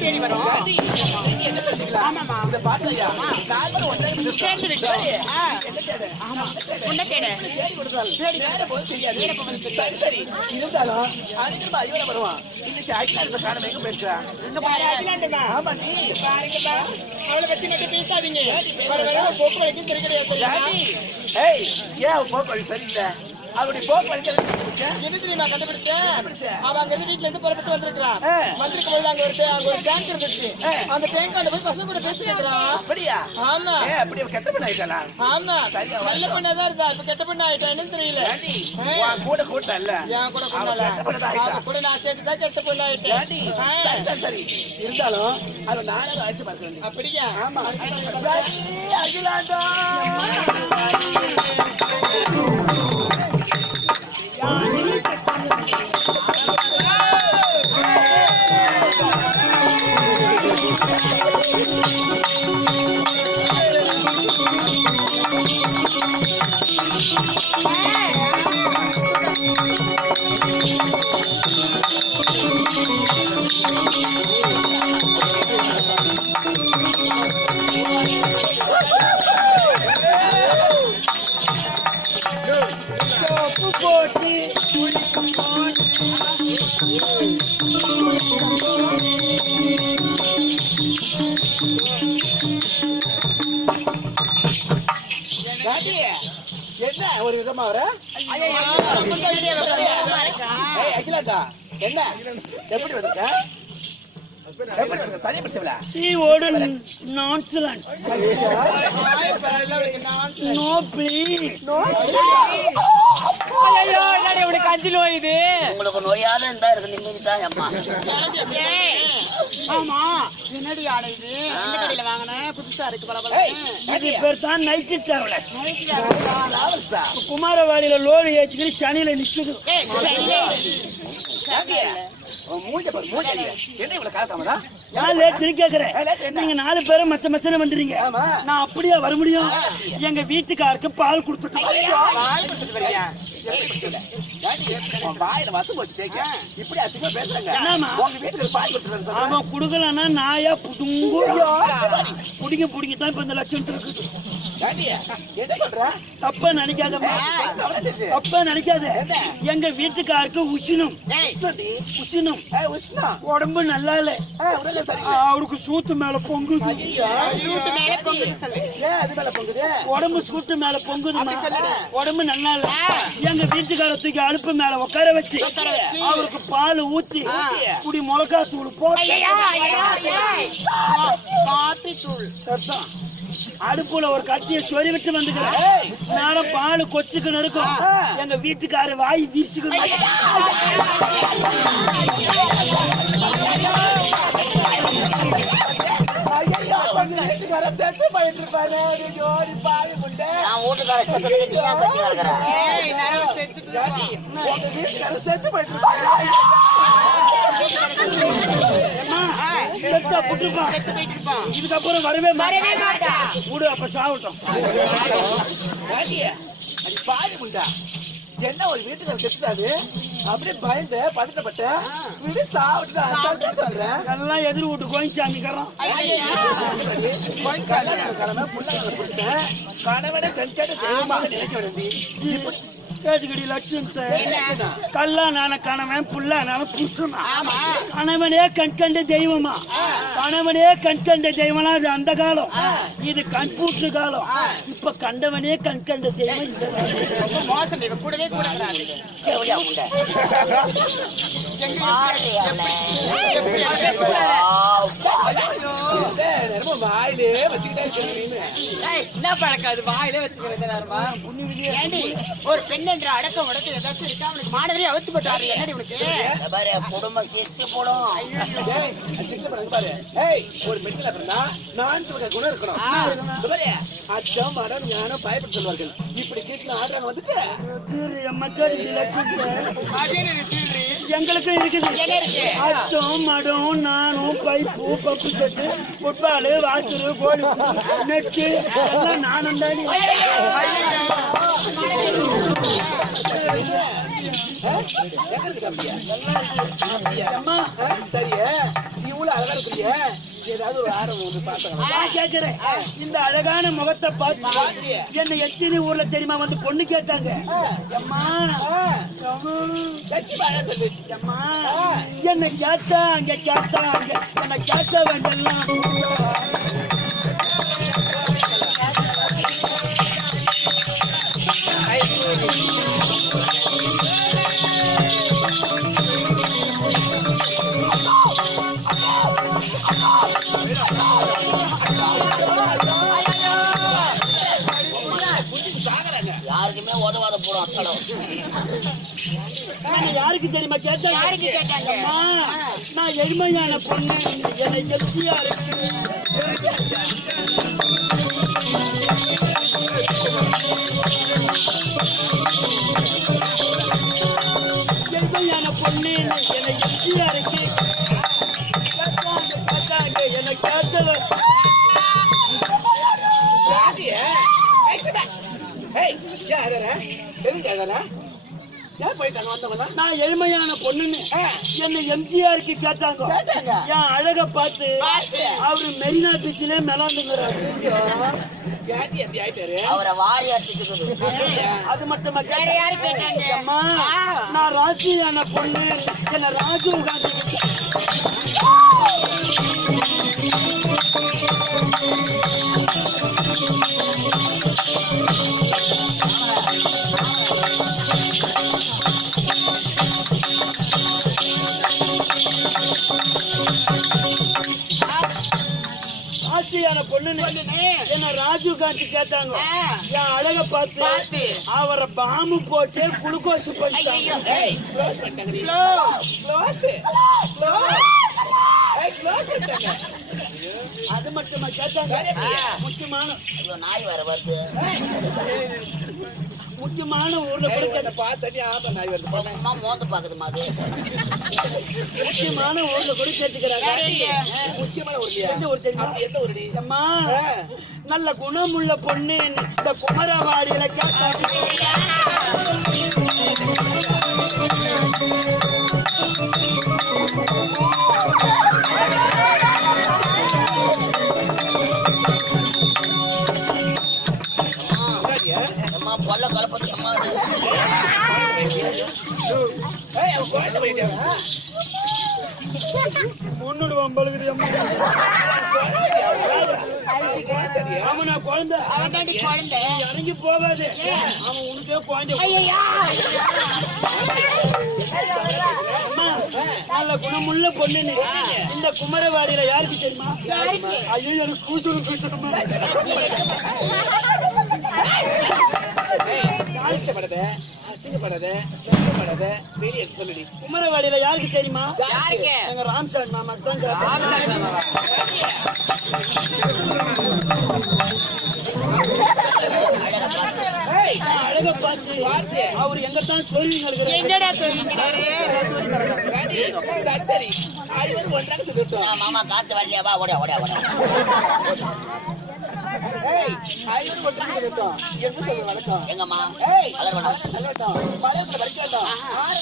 தேடி வரோம். ஆமாமா இந்த பாத்தையா கால்ல ஒண்ணே சேர்ந்து விட்டு என்ன தேடு? ஆமா ஒண்ணே தேடு. தேடி கொடுத்தால் தேடி நேரா போய் தெரியாது. நேரா போய் சரி சரி இருந்தாலும் அன்னைக்கு ஐயோல வருவான். இன்னைக்கு அகிலாண்ட காரணம் எங்க போயிடுச்சா? எங்க போய் அகிலாண்டனா? ஆமா நீ பாருங்கடா. அவளை பத்தி நெட்டி பேசாதீங்க. வர வர போக்கு வரைக்கும் தெரியாது. ஏய் ஏன் போக்கு வழி சரியில்லை? அவருடைய போக்கு வழி என்ன தெரியுமா கண்டுபிடிச்சேன்? அவன் அங்க இருந்து வீட்டுல இருந்து புறப்பட்டு வந்திருக்கான். வந்திருக்கும் போது அங்க ஒரு டேங்க் இருந்துச்சு. அந்த டேங்காண்ட போய் பசங்க கூட பேசிட்டு இருக்கான். அப்படியா? ஆமா. அப்படியே கெட்ட பண்ண ஆயிட்டாளா? ஆமா சரியா நல்ல பண்ணாதான் இருந்தா இப்ப கெட்ட பண்ண ஆயிட்டான்னு தெரியல. கூட கூட்ட இல்ல என் கூட கூடல கூட நான் சேர்த்துதான் கெட்ட பண்ண ஆயிட்டேன். சரி இருந்தாலும் அவன் நானே ஆயிடுச்சு பாக்குறேன். அப்படியா? ஆமா அகிலாண்டா என்ன ஒரு விதமா வர அகிலாண்டா என்ன எப்படி வந்திருக்க? அஞ்சல் இது உங்களுக்கு நோயாத இருந்தா இருக்கு நிம்மதிதான் அம்மா. ஆமா என்னடி ஆடை இது? எந்த கடையில வாங்கின? புதுசா இருக்கு பல இது பேர் தான் நைட் டிராவலர். குமாரவாடியில லோடு ஏற்றிக்கிட்டு சனியில நிக்குது. மூஞ்ச பாரு மூஞ்ச என்ன இவ்வளவு காலத்தாமதா நான் லேட் கேக்குறேன். நீங்க 4 பேரும் மச்சன வந்துறீங்க. நான் அப்படியே வர முடியும்? எங்க வீட்டுக்காருக்கு பால் கொடுத்துட்டு பால் கொடுத்துட்டு வரியா? வாயில வசம் போச்சு தேக்க. இப்படி அசிங்கமா பேசுறாங்க. உங்க வீட்டுக்கு பால் கொடுத்துட்டு வர. அவன் குடுக்கலன்னா நாயா புடுங்கு புடிங்க தான் இப்ப இந்த லட்சணத்துல இருக்குது. என்ன சொல்ற? தப்பா நினைக்காதம்மா. தப்பா நினைக்காத. எங்க வீட்டுக்காருக்கு உஷ்ணம் உடம்பு நல்லா இல்ல. அவருக்கு சூத்து மேல பொங்குது. உடம்பு சூட்டு மேல பொங்குது. உடம்பு நல்லா இல்ல. எங்க வீட்டுக்கார தூக்கி அடுப்பு மேல உட்கார வச்சு அவருக்கு பால் ஊத்தி குடி மிளகா தூள் போட்டு சத்தம் அடுப்புல ஒரு கட்டிய சொறி விட்டு வந்துக்கிறேன். நானும் பால் கொச்சுக்கணும் இருக்கும். எங்க வீட்டுக்கார வாய் வீசுக்கணும். செத்து போயிட்டு இருப்பாரு. செத்து போயிட்டு இதுக்கப்புறம் வரவே மாட்டான். அப்ப சாப்பிட்டோம். பாரு முண்டா என்ன ஒரு வீட்டுக்கு செத்துட்டாரு. அப்படியே பயந்து பதட்டப்பட்ட சாப்பிட்டு சொல்றேன். எல்லாம் எதிர் வீட்டு கோயிச்சாமிக்கிறோம். கிழமை புள்ள புருஷன் கணவனை கண்காட்ட தெய்வமாக நினைக்க வேண்டிய கேட்டுக்கடி லட்சத்தை கல்லான கணவன் புல்லான புருஷன். கணவனே கண்கண்ட தெய்வமா? கணவனே கண்கண்ட தெய்வனா? அது அந்த காலம். இது கண்பூற்று காலம். இப்ப கண்டவனே கண்கண்ட தெய்வம். வாயிலே வச்சுக்கிட்டே என்ன பழக்காது? வாயிலே வச்சுக்கிறேன். ஒரு பெண் என்ற அடக்கம் உடக்கம் ஏதாச்சும் இருக்கா? அவனுக்கு மாணவரே அவுத்து போட்டாரு. என்னடி உனக்கு குடும்பம் சிரிச்சு போடும். பாரு ஒரு பெண்கள் அப்படின்னா 4 குணம் இருக்கணும். அச்சம் மடம் ஞானம் பயப்பட சொல்வார்கள். இப்படி கிருஷ்ணன் ஆடுறாங்க வந்துட்டு எங்களுக்கு இருக்குது. அச்சம் மடம் நானும் பைப்பு பப்பு செட்டு ஃபுட்பாலு வாசரு கோழி நெட்டு எல்லாம் நானும் தானே. சரியா இவ்வளவு அழகா இருக்கிறீங்க. ஏதாவது ஒரு ஆரம் ஒன்று கேட்கிறேன். இந்த அழகான முகத்தை பார்த்து என்ன எத்தனை ஊர்ல தெரியுமா வந்து பொண்ணு கேட்டாங்க. என்ன கேட்டா அங்க என்ன கேட்ட வேண்டெல்லாம் யாருக்குமே உதவாத போடும். யாருக்கு தெரியுமா கேட்டாங்க? நான் எளிமையான பொண்ணு. என்னை எச்சியா இருக்கு. எளிமையான பொண்ணு என்னை எச்சியா இருக்கு. கேட்டாங்க என்னை கேட்டவன் நான் எளிமையான பொண்ணுன்னு என்ன எம்ஜிஆருக்கு கேட்டாங்க. என் அழக பார்த்து அவரு மெரினா பீச்சிலே மிளாந்துங்கிறாரு. அது மட்டுமா கேட்டாங்க? நான் ராஜியான பொண்ணு. என்ன ராஜீவ் காந்தி பொண்ணு என்ன ராஜீவ் காந்தி கேட்டாங்க. என் அழக பார்த்து அவரை பாம்பு போட்டு குளுக்கோஸ் அது மட்டும் முக்கியமா கேட்டாங்க முக்கியமான ஐயோ நாய் வேற வருது முக்கியமான ஊர்ல கூட கேட்ட அம்மா மோந்து பாக்குதுமா அது முக்கியமான ஊர்ல கூட கேட்டுக்கிறாங்க எந்த ஊர் தெரியுமா? அம்மா நல்ல குணமுள்ள பொண்ணு இந்த குமரவாடியில கேட்டாங்க அம்மா பொல்ல கலப்பத்தி அம்மா அது முன்னோடு வம்பழுகுது அம்மா ஆமா நான் குழந்தை அவன்தாண்டி குழந்தை. இறங்கி போகாது அவன் உனக்கே குழந்தை ஐயையா. அம்மா நல்ல குணமுள்ள பொண்ணுன்னு இந்த குமரவாடியில யாருக்கு தெரியுமா? யாருக்கு? ஐயோ எனக்கு கூச்சலும் கூச்சலுமா குமரவாடியில யாருக்கு தெரியுமா? எங்க ராம்சாமி மாமா தான் அழக பார்த்து அவரு எங்கத்தான் சொல்லி எங்கடா சொல்லிக்கிறாரு? மாமா காத்து வரலையா வா ஓடியா ஓடியா ஓடியா எங்கம்மா அலர்வனம்